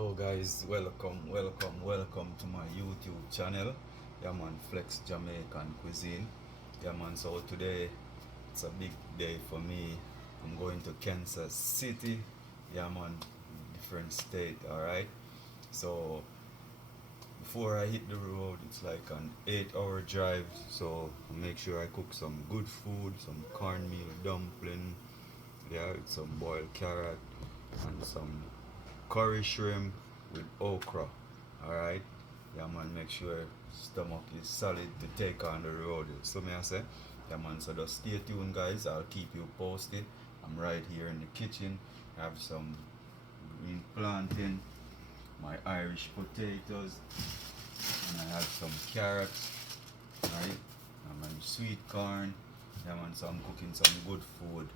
Hello guys, welcome to my YouTube channel. Yeah man, Flex Jamaican Cuisine. Yeah man, so today it's a big day for me. I'm going to Kansas City. Yeah man, different state, alright? So before I hit the road, it's like an 8-hour drive. So make sure I cook some good food, some cornmeal dumpling, yeah, with some boiled carrot and some curry shrimp with okra. Alright? Yeah man, make sure stomach is solid to take on the road. So may I say, yeah man, so just stay tuned guys, I'll keep you posted. I'm right here in the kitchen. I have some green plantain, my Irish potatoes, and I have some carrots, right? And my sweet corn. Yeah man, so I'm cooking some good food.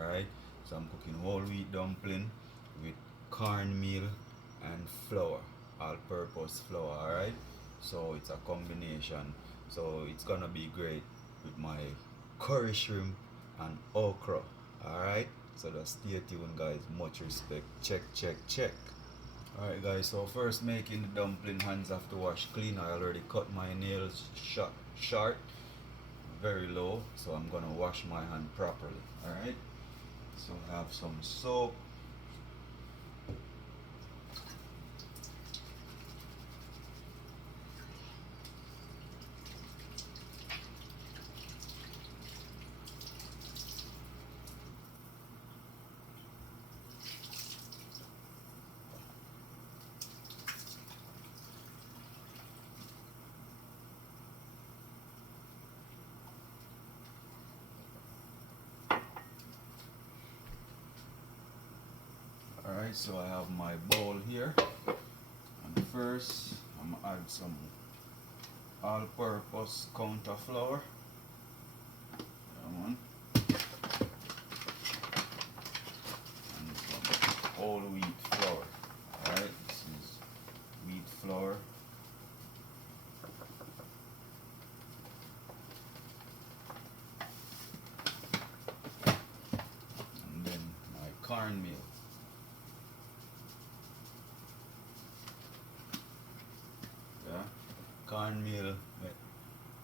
Alright? So I'm cooking whole wheat dumpling with cornmeal and flour, all purpose flour, alright? So it's a combination. So it's gonna be great with my curry shrimp and okra. Alright? So just stay tuned guys. Much respect. Check. Alright guys, so first making the dumpling, hands have to wash clean. I already cut my nails short, very low, so I'm gonna wash my hand properly. Alright? So I have some soap. Alright, so I have my bowl here. And first, I'm gonna add some all-purpose counter flour. That one. And some whole wheat flour. Alright, this is wheat flour. And then my cornmeal. Yeah, cornmeal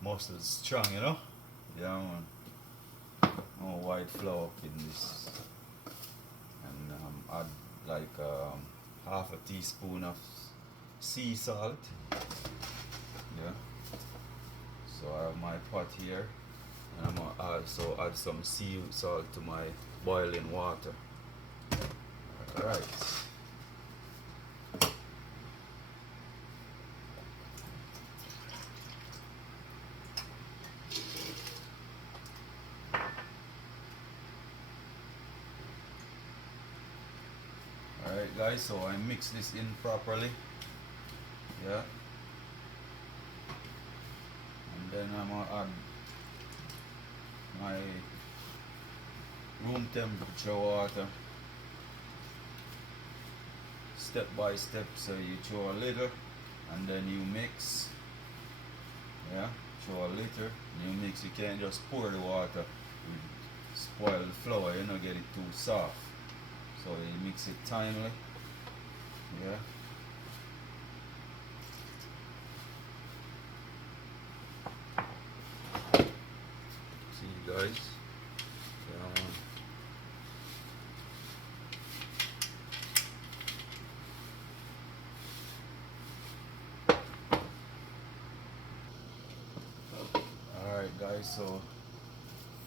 muscle strong, you know? Yeah man. No white flour up in this. And add like half a teaspoon of sea salt. Yeah. So I have my pot here, and I'm gonna also add some sea salt to my boiling water. Alright. Alright guys, so I mix this in properly. Yeah. And then I'm gonna add my room temperature water. Step by step, so you throw a little and then you mix. Yeah, throw a little, you mix. You can't just pour the water with spoiled flour, you know, get it too soft. So you mix it timely. Yeah. See guys. Yeah. Alright guys, so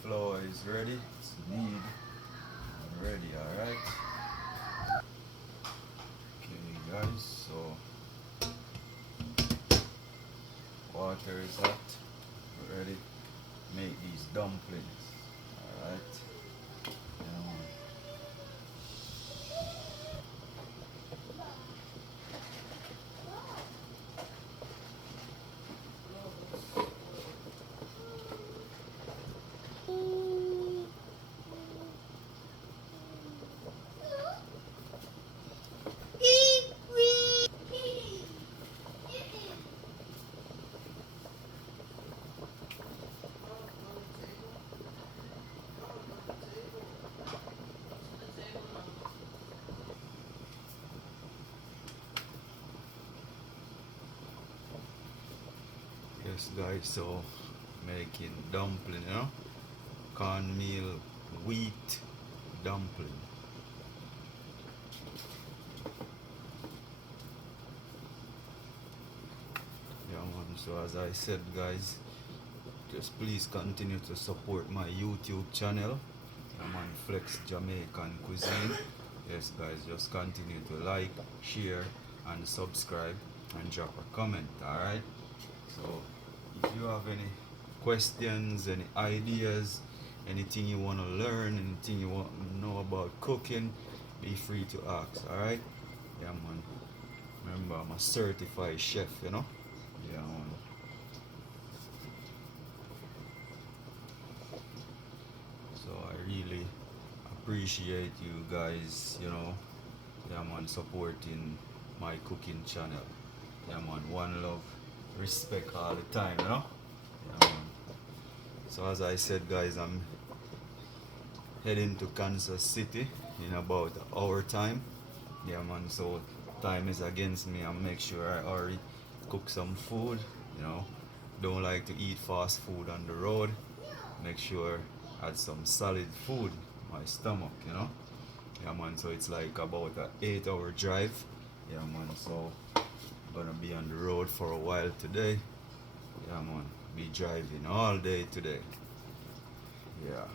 flour is ready. It's knead and ready, alright. Okay guys, so water is hot. We're ready to make these dumplings. Alright. Yes guys, so making dumpling, you know, cornmeal wheat dumpling. Yeah man, so as I said guys, just please continue to support my YouTube channel. I'm on Flex Jamaican Cuisine. Yes guys, just continue to like, share and subscribe and drop a comment, alright? So if you have any questions, any ideas, anything you want to learn, anything you want to know about cooking, be free to ask, alright? Yeah man. Remember, I'm a certified chef, you know? Yeah man. So I really appreciate you guys, you know, yeah man, supporting my cooking channel. Yeah man, one love, respect all the time, you know? Yeah man. So as I said guys, I'm heading to Kansas City in about an hour time. Yeah man, so time is against me and make sure I already cook some food, you know. Don't like to eat fast food on the road. Make sure I had some solid food in my stomach, you know. Yeah man, so it's like about an 8-hour drive. Yeah man, so I'm gonna be on the road for a while today. Yeah man, be driving all day today. Yeah.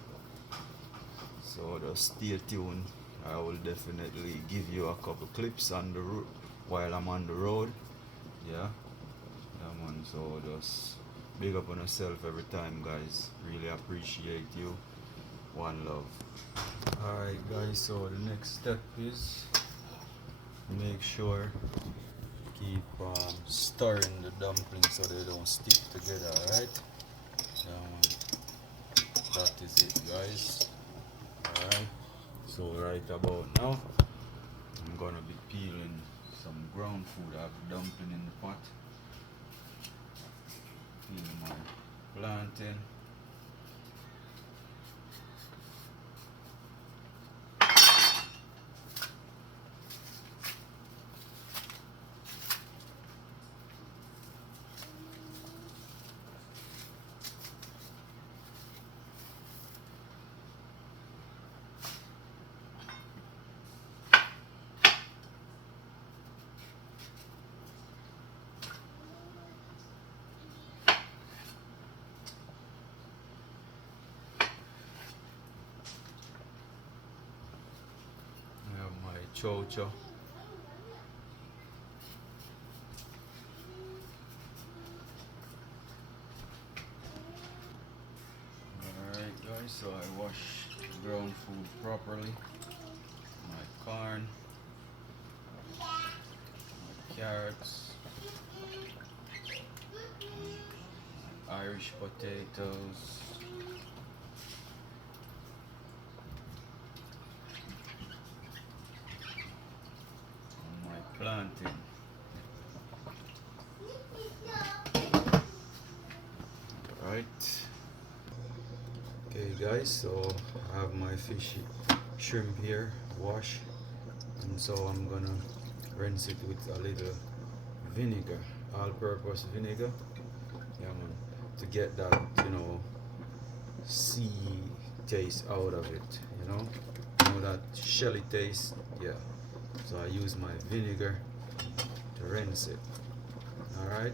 So just stay tuned. I will definitely give you a couple clips on the road while I'm on the road. Yeah. Yeah man, so just big up on yourself every time guys. Really appreciate you. One love. Alright guys, so the next step is make sure keep stirring the dumplings so they don't stick together, alright? Yeah man. That is it guys. Alright. So right about now I'm gonna be peeling some ground food. I have dumpling in the pot. Peel my plantain. I have my chow. Alright guys, so I wash the ground food properly. My corn, my carrots, Irish potatoes, and my plantain. Alright. Okay guys, so I have my fish shrimp here wash, and so I'm gonna rinse it with a little vinegar, all-purpose vinegar. Yeah man, to get that, you know, sea taste out of it, you know that shelly taste. Yeah, so I use my vinegar to rinse it. All right.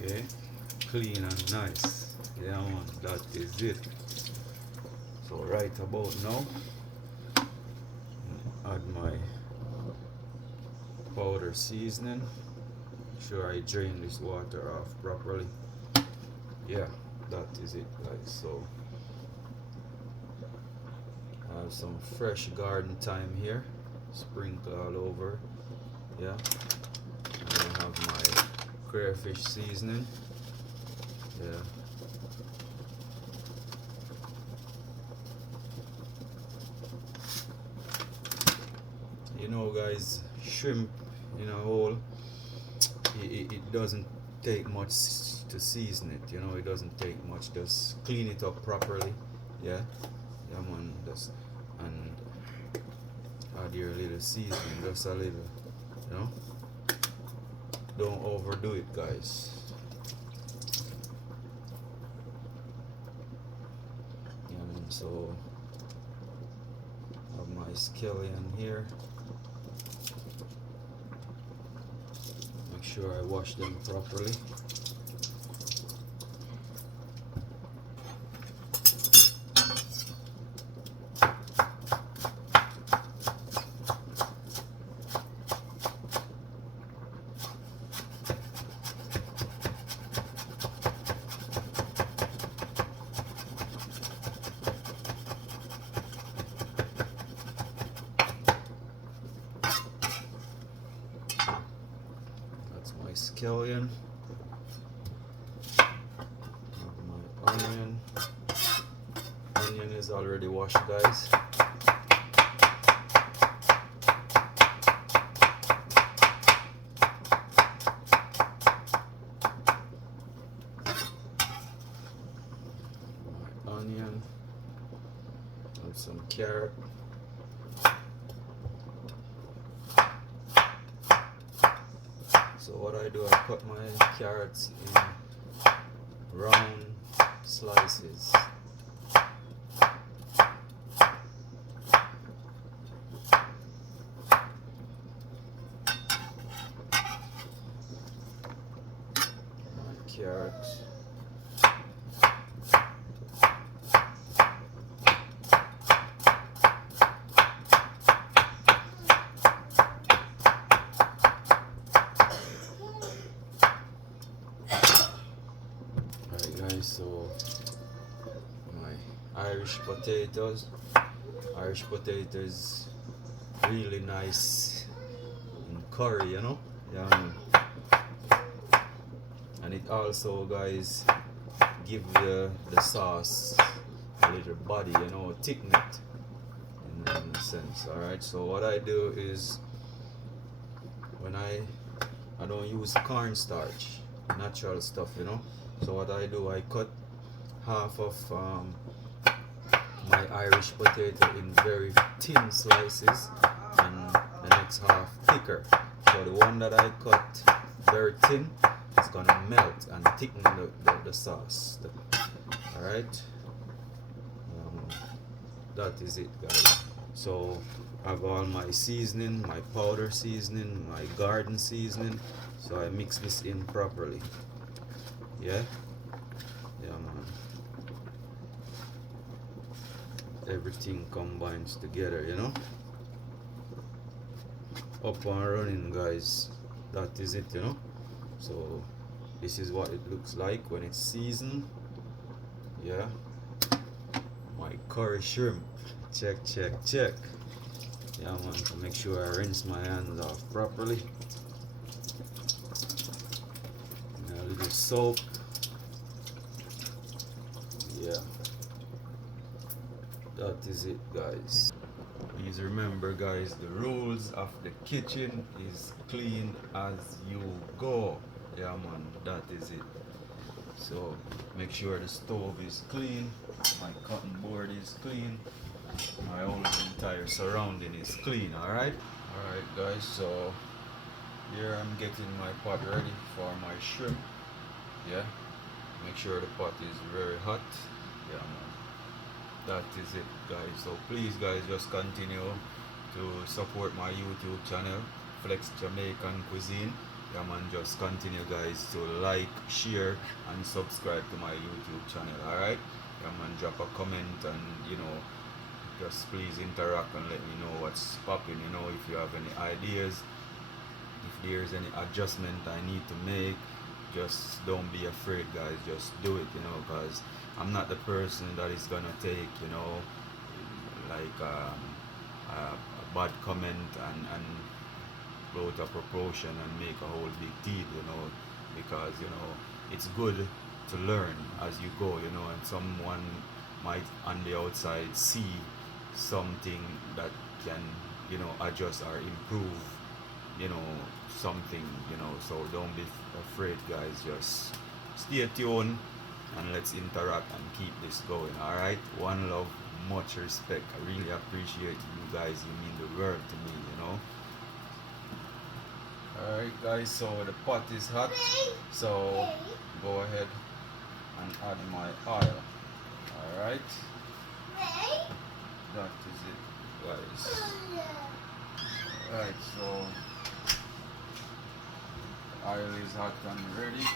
Okay, clean and nice. Yeah man, that is it. So right about now, add my powder seasoning. Sure I drain this water off properly. Yeah, that is it guys. So I have some fresh garden thyme here, sprinkle all over. Yeah, and I have my crayfish seasoning. Yeah, you know guys, shrimp in a whole it doesn't take much to season it, you know. It doesn't take much. Just clean it up properly. Yeah, yeah, man. Just and add your little seasoning, just a little, you know. Don't overdo it, guys. Yeah, man. So I have my scallion here. Make sure I wash them properly. That's my scallion. My onion. Onion is already washed, guys. My onion and some carrot. So what I do, I cut my carrots in round slices. My carrots. Guys, so my Irish potatoes. Irish potatoes really nice in curry, you know. Yeah, and it also, guys, give the sauce a little body, you know, thicken it in a sense. All right. So what I do is when I don't use cornstarch, natural stuff, you know. So what I do, I cut half of my Irish potato in very thin slices and the next half thicker. So the one that I cut very thin is gonna melt and thicken the sauce. Alright, that is it, guys. So I have all my seasoning, my powder seasoning, my garden seasoning. So I mix this in properly. Yeah, yeah, man. Everything combines together, you know. Up and running, guys. That is it, you know. So this is what it looks like when it's seasoned. Yeah, my curry shrimp. Check, check, check. Yeah, man. To make sure I rinse my hands off properly. A little soap. Yeah, that is it, guys. Please remember, guys, the rules of the kitchen is clean as you go. Yeah, man, that is it. So make sure the stove is clean, my cutting board is clean, my whole entire surrounding is clean. All right, guys. So here I'm getting my pot ready for my shrimp. Yeah, make sure the pot is very hot. Yeah, man, that is it, guys. So please, guys, just continue to support my YouTube channel, Flex Jamaican Cuisine. Yeah, man, just continue, guys, to like, share and subscribe to my YouTube channel. All right, yeah, man, drop a comment and, you know, just please interact and let me know what's popping. You know, if you have any ideas, if there's any adjustment I need to make, just don't be afraid, guys. Just do it, you know, because I'm not the person that is gonna take, you know, like a bad comment and blow it up proportion and make a whole big deal, you know, because, you know, it's good to learn as you go, you know, and someone might on the outside see something that can, you know, adjust or improve you know, something, you know. So don't be afraid, guys. Just stay tuned and let's interact and keep this going. All right, one love, much respect. I really appreciate you guys. You mean the world to me, you know. All right, guys. So the pot is hot. So go ahead and add my oil. All right. That is it, guys. Alright, so the oil is hot and ready.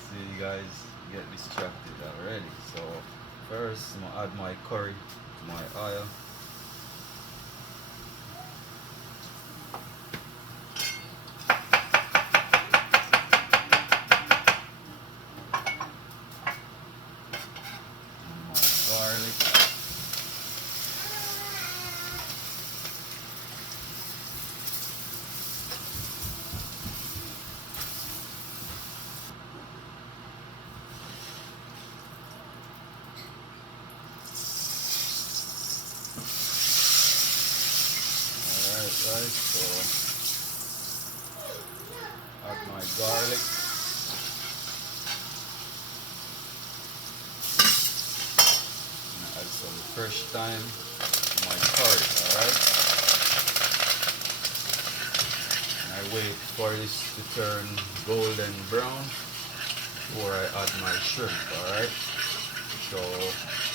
See, guys, get distracted already. So first, I'm gonna add my curry to my oil. And my garlic. Guys, so add my garlic, and add some fresh thyme to my curry. Alright, and I wait for this to turn golden brown before I add my shrimp. Alright, so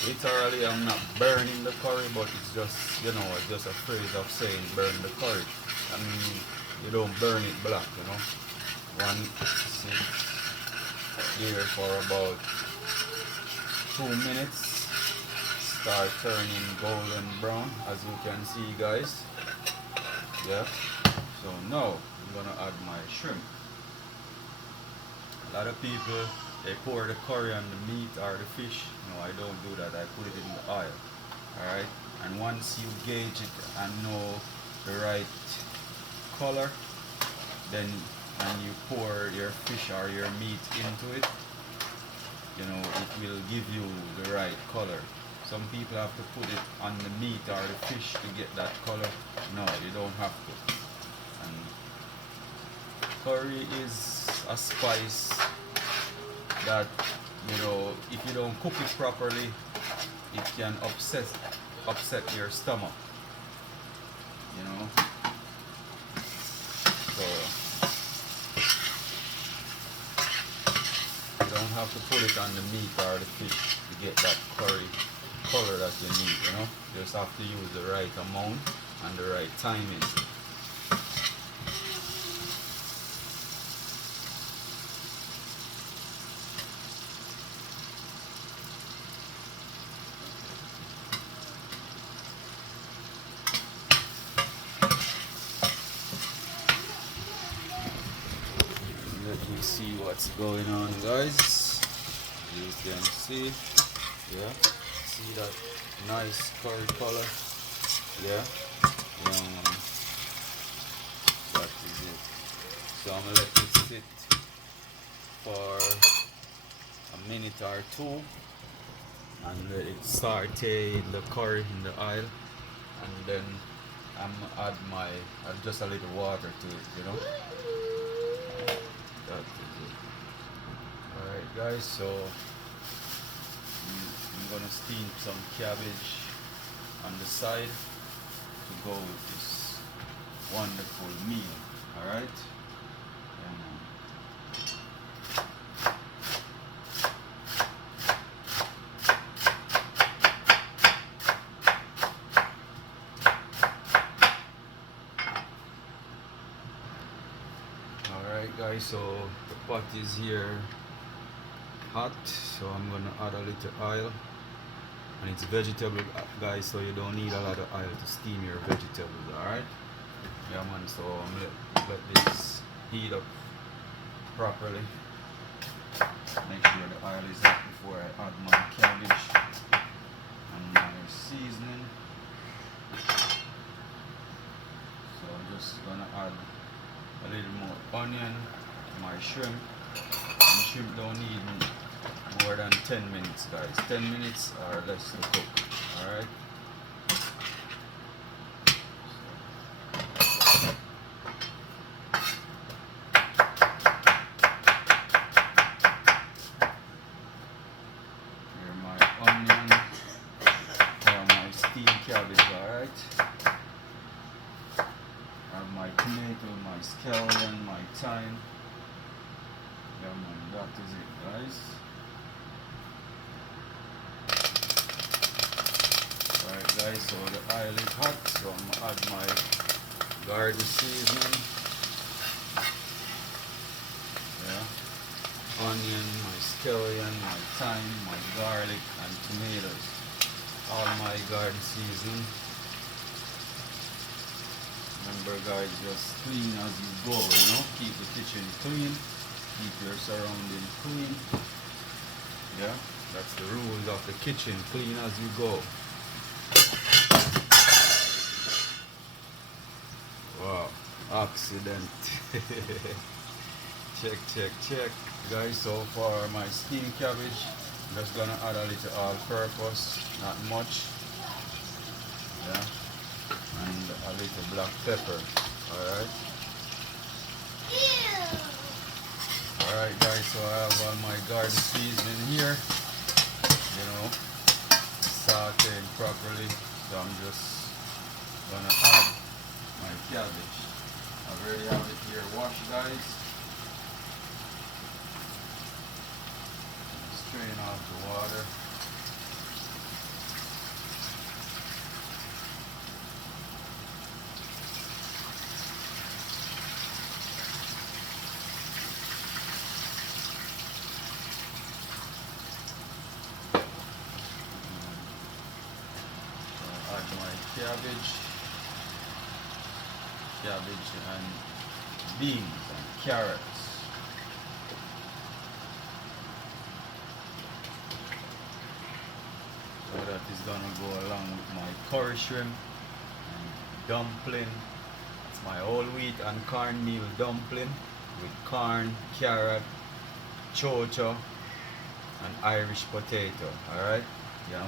literally I'm not burning the curry, but it's just, you know, just a phrase of saying burn the curry. I mean, you don't burn it black, you know. One sit here for about 2 minutes. Start turning golden brown, as you can see, guys. Yeah. So now I'm gonna add my shrimp. A lot of people, they pour the curry on the meat or the fish. No, I don't do that. I put it in the oil. Alright. And once you gauge it and know the right color, then when you pour your fish or your meat into it, you know, it will give you the right color. Some people have to put it on the meat or the fish to get that color. No, you don't have to. And curry is a spice that, you know, if you don't cook it properly, it can upset your stomach, you know. So you don't have to put it on the meat or the fish to get that curry color that you need, you know. You just have to use the right amount and the right timing. Let me see what's going on, guys. You can see, yeah, see that nice curry color, yeah, that is it. So I'm gonna let it sit for a minute or two and let it saute the curry in the oil, and then I'm gonna add just a little water to it, you know. That is it. Alright, guys, so I'm gonna steam some cabbage on the side to go with this wonderful meal. Alright? Alright, guys, so the pot is here hot, so I'm gonna add a little oil, and it's vegetable, guys, so you don't need a lot of oil to steam your vegetables. Alright, yeah, man. So I'm let this heat up properly. Make sure the oil is hot before I add my cabbage and my seasoning. So I'm just gonna add a little more onion, my shrimp. And shrimp don't need more than 10 minutes, guys. 10 minutes or less to cook. Alright. cabbage, alright? I have my tomato, my scallion, my thyme. Yeah man, that is it guys. Alright guys, so the oil is hot, so I'm gonna add my garlic seasoning. Yeah. Onion, my scallion, my thyme, my garlic and tomatoes. All my garden seasoning. Remember guys, just clean as you go, you know, keep the kitchen clean, keep your surroundings clean. Yeah, that's the rules of the kitchen, clean as you go. Wow, accident. check guys. So for my steamed cabbage, I'm just gonna add a little all-purpose, not much. Yeah, and a little black pepper. Alright. Alright guys, so I have all my garden seasoning here, you know, sauteed properly. So I'm just gonna add my cabbage. I already have it here washed guys. Strain off the water. Add my cabbage and beans and carrots. So that is gonna go along with my curry shrimp and dumpling. It's my whole wheat and cornmeal dumpling with corn, carrot, chocho and Irish potato. Alright? Yeah.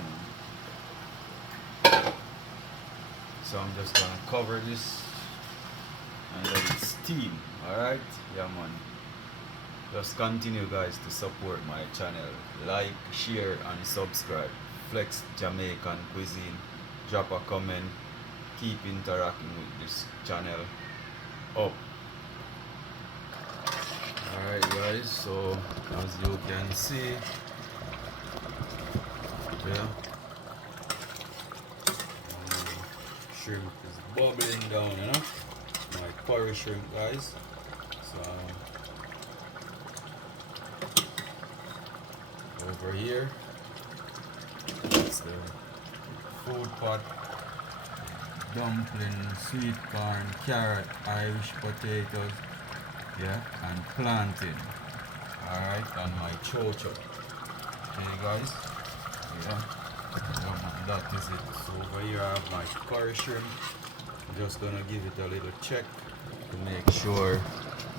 So I'm just gonna cover this and let it steam. Alright? Yeah man. Just continue guys to support my channel. Like, share and subscribe. Flex Jamaican Cuisine. Drop a comment. Keep interacting with this channel. Up. Alright guys, so as you can see, yeah, shrimp is bubbling down, you know. My curry shrimp guys. So over here, it's the food pot, dumpling, sweet corn, carrot, Irish potatoes, yeah, and plantain. Alright, and my chocho. Okay guys, yeah, that is it. So over here I have my curry shrimp. I'm just gonna give it a little check to make sure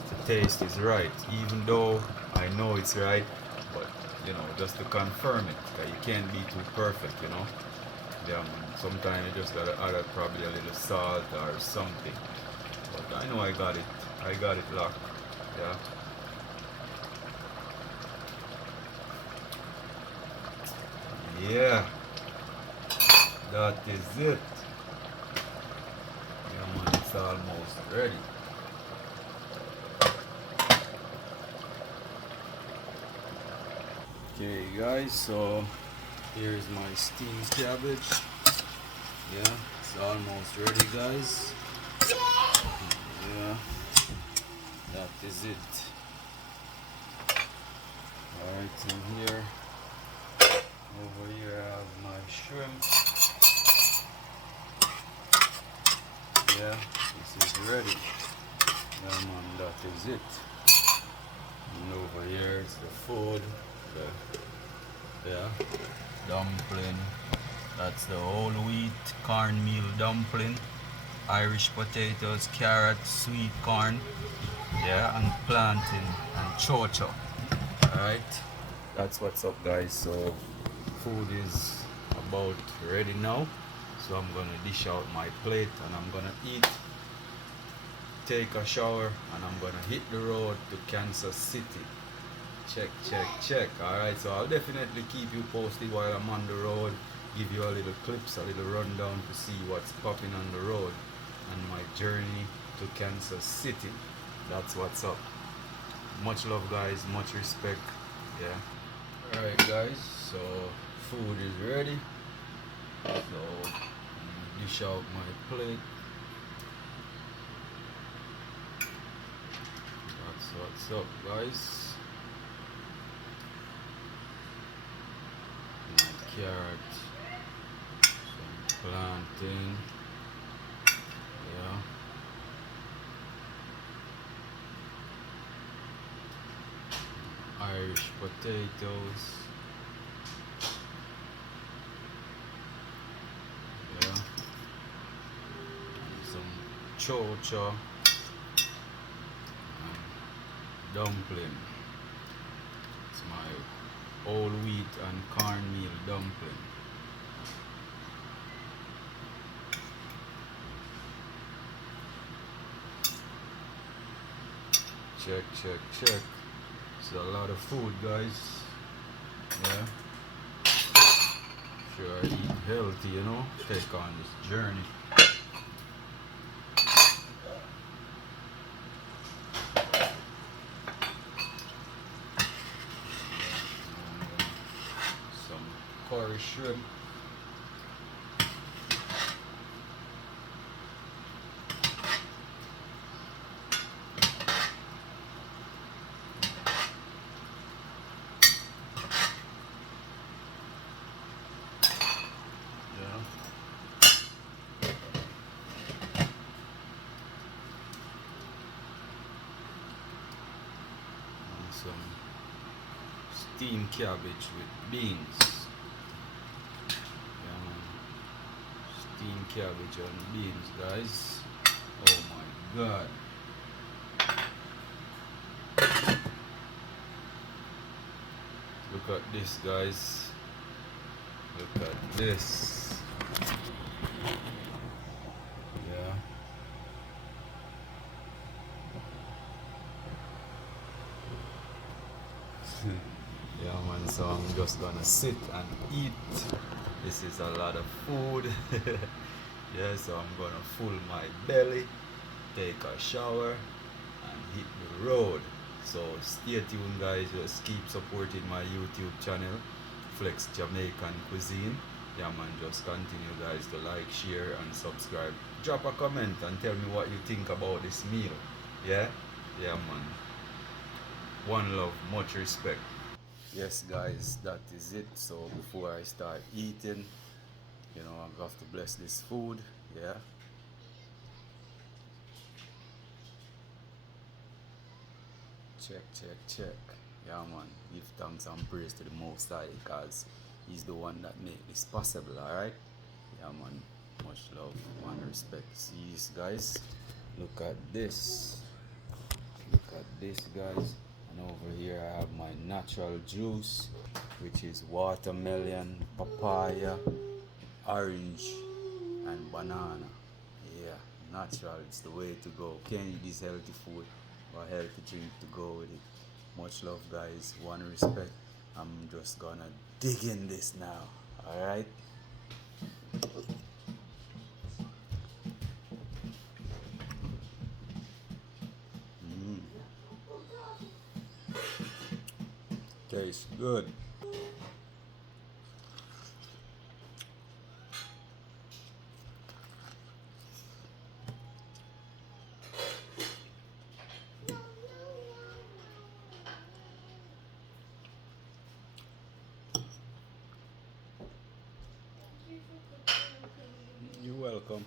the taste is right, even though I know it's right, but you know, just to confirm it, that you can't be too perfect, you know. Yeah man, sometimes you just gotta add probably a little salt or something, but I know I got it locked. Yeah. Yeah, that is it. Yeah man, it's almost ready. Okay guys, so here's my steamed cabbage. Yeah, it's almost ready guys. Yeah, that is it. Alright, in here, over here I have my shrimp. Yeah, this is ready. Yeah man, that is it. And over here is the food. Yeah, dumpling. That's the whole wheat cornmeal dumpling. Irish potatoes, carrots, sweet corn. Yeah, and plantain and chocho. Alright, that's what's up guys. So food is about ready now. So I'm gonna dish out my plate and I'm gonna eat, take a shower, and I'm gonna hit the road to Kansas City. Check. Alright, so I'll definitely keep you posted while I'm on the road. give you a little clips, a little rundown to see what's popping on the road and my journey to Kansas City. That's what's up. Much love, guys, much respect. Yeah. Alright, guys, so food is ready. So dish out my plate. That's what's up, guys. My carrot, some plantain, yeah. Irish potatoes, yeah. And some chocha and dumpling. It's my whole wheat and cornmeal dumpling. Check, check, check. It's a lot of food, guys. Yeah. Sure, I eat healthy, you know. Take on this journey. Some curry shrimp. Some steamed cabbage with beans. Yeah, man. Steamed cabbage and beans, guys. Oh my god. Look at this, guys. Look at this. Yeah. Yeah, man, so I'm just gonna sit and eat. This is a lot of food. Yeah, so I'm gonna fill my belly, take a shower, and hit the road. So stay tuned, guys. Just keep supporting my YouTube channel, Flex Jamaican Cuisine. Yeah, man, just continue, guys, to like, share, and subscribe. Drop a comment and tell me what you think about this meal. Yeah? Yeah, man. One love, much respect. Yes, guys, that is it. So before I start eating, you know, I have to bless this food. Yeah. Check, check, check. Yeah, man. Give thanks and praise to the Most High, because He's the one that made this possible. All right. Yeah, man. Much love, one respect. See, guys. Look at this. Look at this, guys. And over here I have my natural juice, which is watermelon, papaya, orange, and banana. Yeah, natural, it's the way to go. Can't eat this healthy food or healthy drink to go with it. Much love, guys. One respect. I'm just gonna dig in this now. Alright? Tastes good. You're welcome.